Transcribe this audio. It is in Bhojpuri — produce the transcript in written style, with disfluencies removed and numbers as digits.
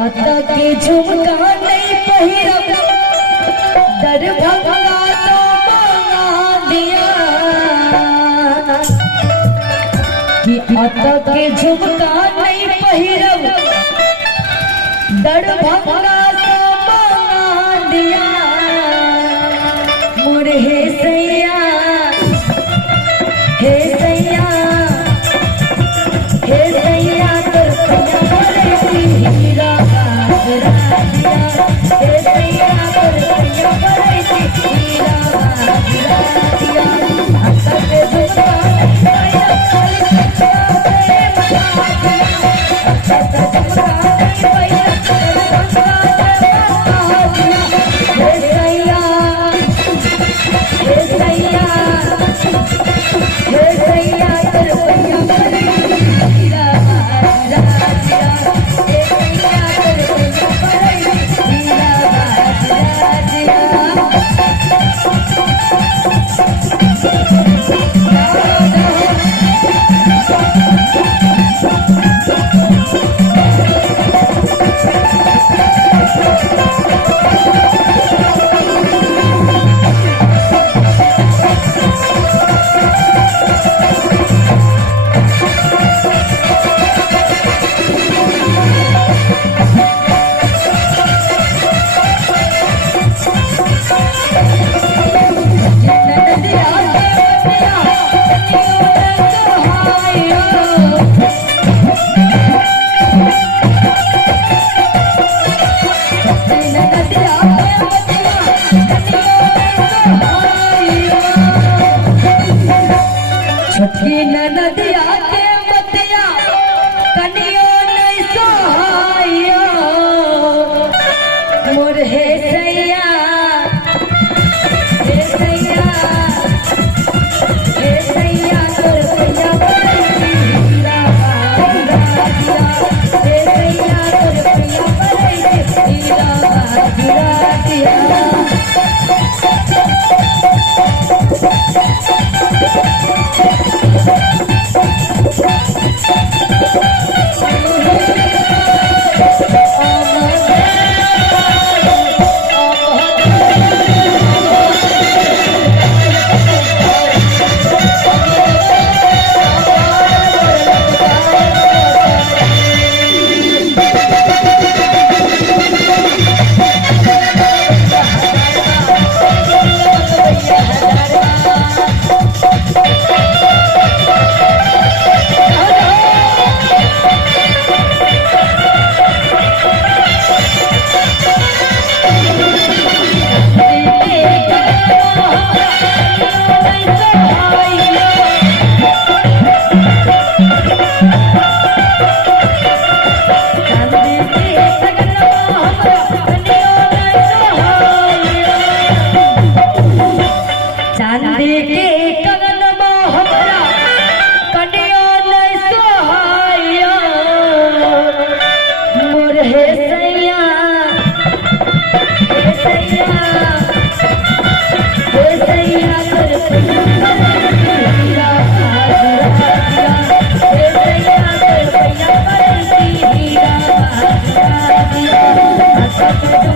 आता के झुमका नहीं पहिरब दर भगवा तो मंगा दिया कि आता के झुमका नहीं पहिरब दर भगवा तो मंगा दिया मोरे हे सैया हे सैया हे सैया तर मोरे हीरा गाजरा दिया हे सैया तर मोरे हीरा गाजरा दिया आता के झुमका नहीं छठी नदिया के मतिया कनियो नहीं सहायो मोर हे सैया हे सैया हे सैया तोर सैया हीरा गाजरा हे सैया तोर सैया हीरा गाजरा दिया Thank you.